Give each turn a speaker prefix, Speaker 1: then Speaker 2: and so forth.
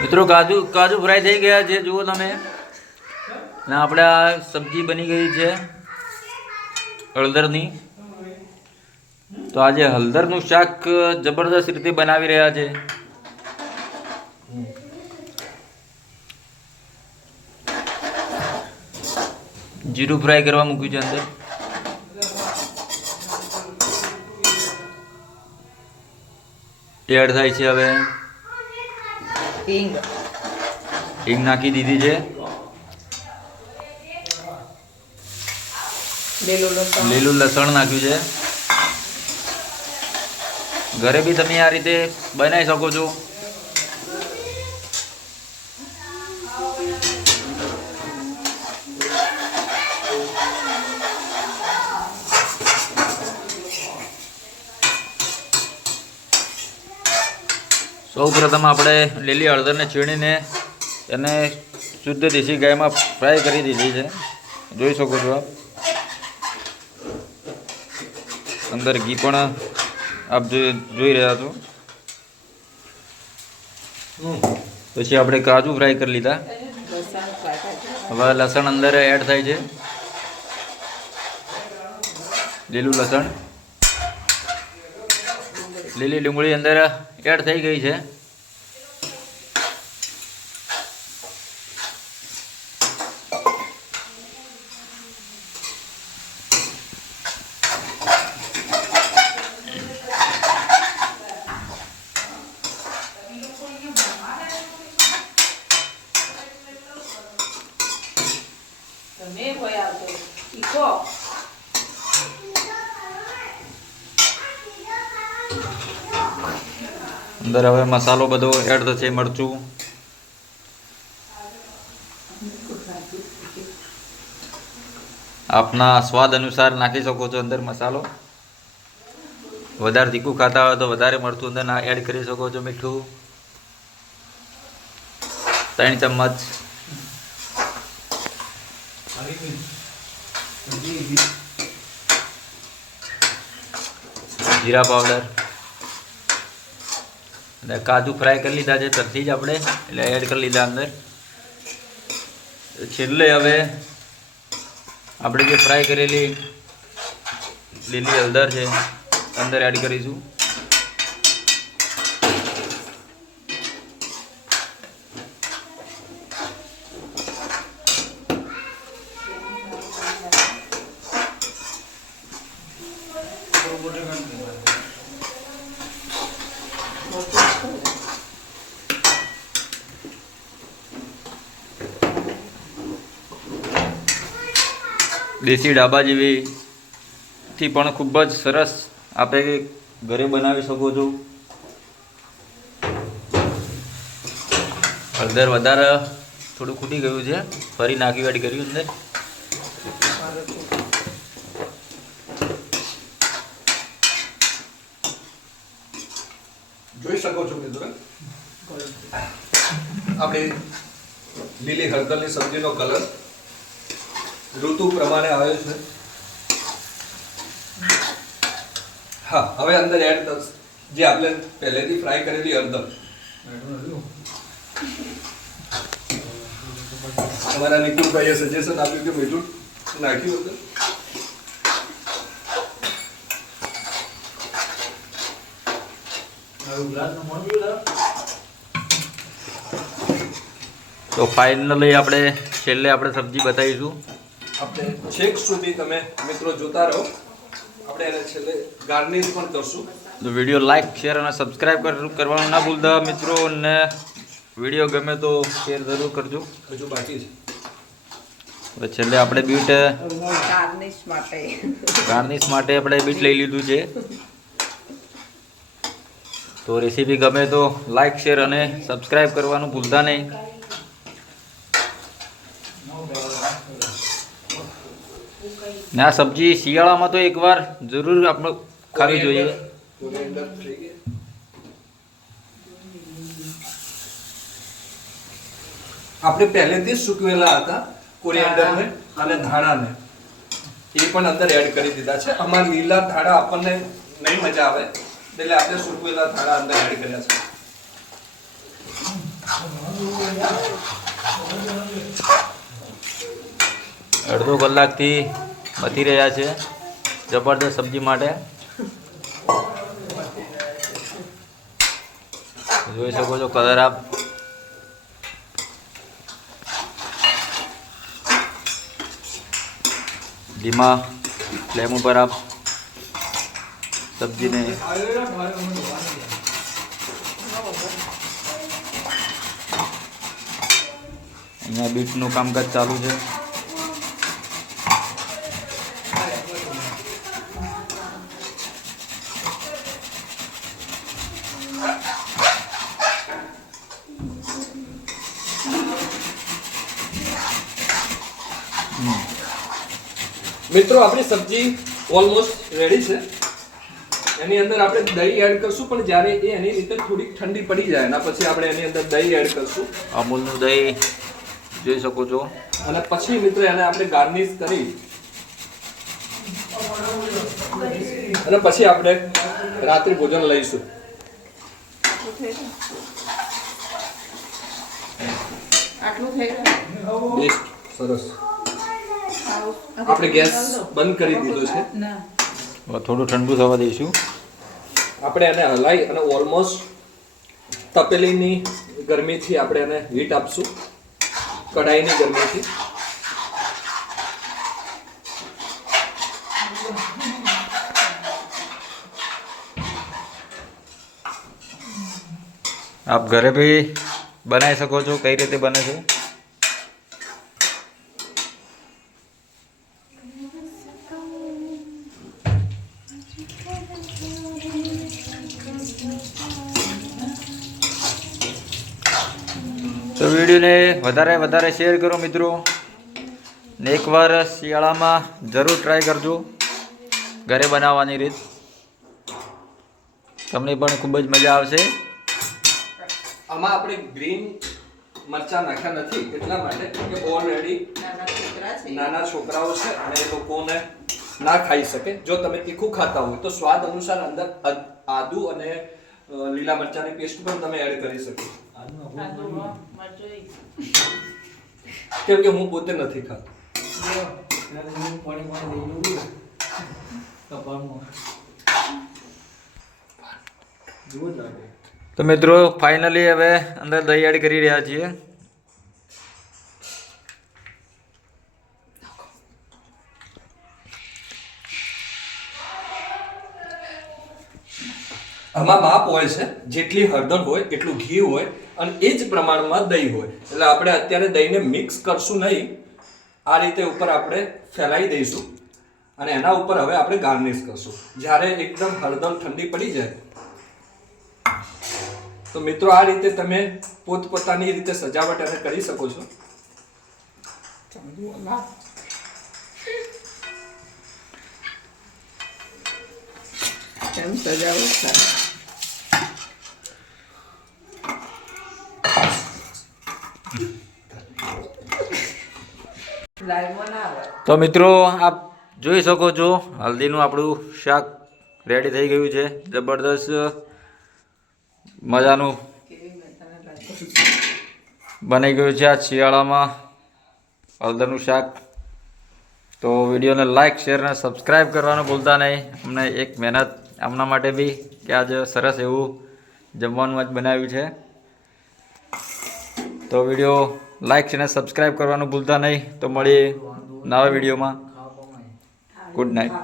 Speaker 1: મિત્રો કાજુ કાજુ ફ્રાય થઈ ગયા છે, જુઓ તમે. ને આપણે આ સબ્જી બની ગઈ છે હળદરની. તો આજે હળદરનું શાક જબરદસ્ત રીતે બનાવી રહ્યા છે. જીરું ફ્રાય કરવા મૂક્યું છે અંદર. એડ થાય છે હવે.
Speaker 2: હિંગ
Speaker 1: હિંગ નાખી દીધી છે.
Speaker 2: લીલું લસણ.
Speaker 1: લીલું લસણ નાખ્યું છે. ઘરે બી તમે આ રીતે બનાવી શકો છો. સૌ પ્રથમ આપણે લીલી હળદરને છીણીને એને શુદ્ધ દેશી ગાયમાં ફ્રાય કરી દીધી છે. જોઈ શકો છો આપ. અંદર ઘી પણ આપ જોઈ રહ્યા છો. પછી આપણે કાજુ ફ્રાય કરી લીધા. હવે લસણ અંદર એડ થાય છે. લીલું લસણ. લીલી ડુંગળી અંદર એડ થઈ ગઈ છે.
Speaker 2: તમે
Speaker 1: અંદર હવે મસાલો બધો એડ થશે, મરચું. આપના સ્વાદ અનુસાર નાખી શકો છો અંદર મસાલો. વધારે તીખું ખાતા હોય તો વધારે મરચું અંદર એડ કરી શકો છો મીઠું. ત્રણ ચમચ. જીરા પાવડર. અને કાજુ ફ્રાય કરી લીધા છે તરથી જ આપણે. એટલે એડ કરી લીધા અંદર. છેલ્લે હવે આપણે જે ફ્રાય કરેલી લીલી હળદર છે, અંદર એડ કરીશું. દેશી ડાબા જેવી થી પણ ખૂબ જ સરસ આપણે ઘરે બનાવી શકો છો. હળદર વધારે થોડું ખૂટી ગયું છે. ફરી નાખી એડ કર્યું અંદર.
Speaker 3: જોઈ શકો છો મિત્રો. આપણે લીલી હળદરની સબ્જીનો કલર. ઋતુ પ્રમાણે આવે છે. હા, હવે અંદર એડ જે આપણે પહેલેથી ફ્રાય કરેલી અંદર અમારા નિકુલભાઈએ સજેશન આપ્યું કે મીઠું નાખ્યું હતું.
Speaker 1: તો ફાઇનલી આપણે, છેલ્લે આપણે સબ્જી બતાવીશું.
Speaker 3: આપણે છેક સુધી તમે મિત્રો જોતા રહો. આપણે એને છેલ્લે ગાર્નિશ પણ કરશું.
Speaker 1: તો વીડિયો લાઈક શેર અને સબસ્ક્રાઈબ કરવાનું ના ભૂલતા મિત્રો અને વીડિયો ગમે તો શેર જરૂર કરજો.
Speaker 3: હજુ બાકી છે.
Speaker 1: છેલ્લે આપણે બીટ
Speaker 2: ગાર્નિશ માટે.
Speaker 1: ગાર્નિશ માટે આપણે બીટ લઈ લીધું છે. તો રેસીપી ગમે તો લાઈક શેર અને સબસ્ક્રાઈબ કરવાનું ભૂલતા નહીં. આ સબ્જી શિયાળામાં તો એકવાર જરૂર આપણે ખાવી જોઈએ.
Speaker 3: આપણે પહેલેથી જ સૂકવેલા હતા કોરિયાન્ડરને અને ધાણાને. એ પણ અંદર એડ કરી દીધા છે. આમાં લીલા ધાણા આપણને નહીં મજા આવે એટલે આપણે સૂકવેલા ધાણા અંદર એડ કર્યા છે.
Speaker 1: અડધો કલાકથી મથી રહ્યા છે જબરદસ્ત સબ્જી માટે. જોઈ શકો છો કલર આપ. ધીમા ફ્લેમ ઉપર આપ સબ્જીને અહીંયા બીટનું કામકાજ ચાલુ છે.
Speaker 3: મિત્રો આપણી સબ્જી ઓલમોસ્ટ રેડી છે. એની અંદર આપણે દહીં એડ કરશું પણ જ્યારે એ એની રીતે થોડીક ઠંડી પડી જાય એના પછી આપણે એની અંદર દહીં એડ કરશું.
Speaker 1: અમૂલનું દહીં જોઈ શકો છો.
Speaker 3: અને પછી મિત્રો એને આપણે ગાર્નિશ કરી. અને પછી આપણે રાત્રિ ભોજન લઈશું.
Speaker 2: આટલું થઈ ગયું.
Speaker 3: સરસ. આપણે ગેસ બંધ કરી દીધો છે.
Speaker 1: થોડું ઠંડુ થવા દઈશું.
Speaker 3: આપણે એને હલાઈ અને ઓલમોસ્ટ તપેલીની ગરમીથી આપણે એને હીટ આપશું. કઢાઈની ગરમીથી.
Speaker 1: આપ ઘરે બી બનાવી શકો છો? કઈ રીતે બને છે? તો વિડીયોને વધારે વધારે શેર કરો મિત્રો. ને એકવાર શિયાળામાં જરૂર ટ્રાય કરજો. ઘરે બનાવવાની રીત. તમને પણ ખૂબ જ મજા આવશે.
Speaker 3: આમાં આપણે ગ્રીન મરચા નાખ્યા નથી, એટલા માટે કે ઓલરેડી
Speaker 2: નાના
Speaker 3: છોકરાઓ છે અને એ લોકોને ના ખાઈ શકે. જો તમે તીખું ખાતા હોય તો સ્વાદ અનુસાર અંદર અદ- આદુ અને લીલા મરચાની પેસ્ટ પણ તમે એડ કરી શકો કેમ કે હું પોતે નથી ખાતો.
Speaker 1: તો મિત્રો ફાઇનલી હવે અંદર તૈયારી કરી રહ્યા છીએ.
Speaker 3: આમાં માપ હોય છે, જેટલી હળદર હોય, એટલું ઘી હોય અને એ જ પ્રમાણમાં દહીં હોય. એટલે આપણે અત્યારે દહીંને મિક્સ કરશું નહીં. આ રીતે ઉપર આપણે ફેલાવી દઈશું અને એના ઉપર હવે આપણે ગાર્નિશ કરશું. જ્યારે એકદમ હળદર ઠંડી પડી જાય. તો મિત્રો, આ રીતે તમે પોતપોતાની રીતે સજાવટ એને કરી શકો છો.
Speaker 2: એમ સજાવટ થાય લાઈવમાં ના આવે
Speaker 1: તો મિત્રો આપ જોઈ શકો છો હલ્દીનું આપણું શાક રેડી થઈ ગયું છે. જબરદસ્ત મજાનું બની ગયું છે આ શિયાળામાં હળદરનું શાક. તો વિડીયોને લાઇક શેર અને સબસ્ક્રાઈબ કરવાનું ભૂલતા નહીં. અમને એક મહેનત આમના માટે બી કે આજે સરસ એવું જમવાનું જ બનાવ્યું છે. તો વીડિયો લાઇક અને સબસ્ક્રાઈબ કરવાનું ભૂલતા નહીં. તો મળીએ નવા વિડીયોમાં. Good night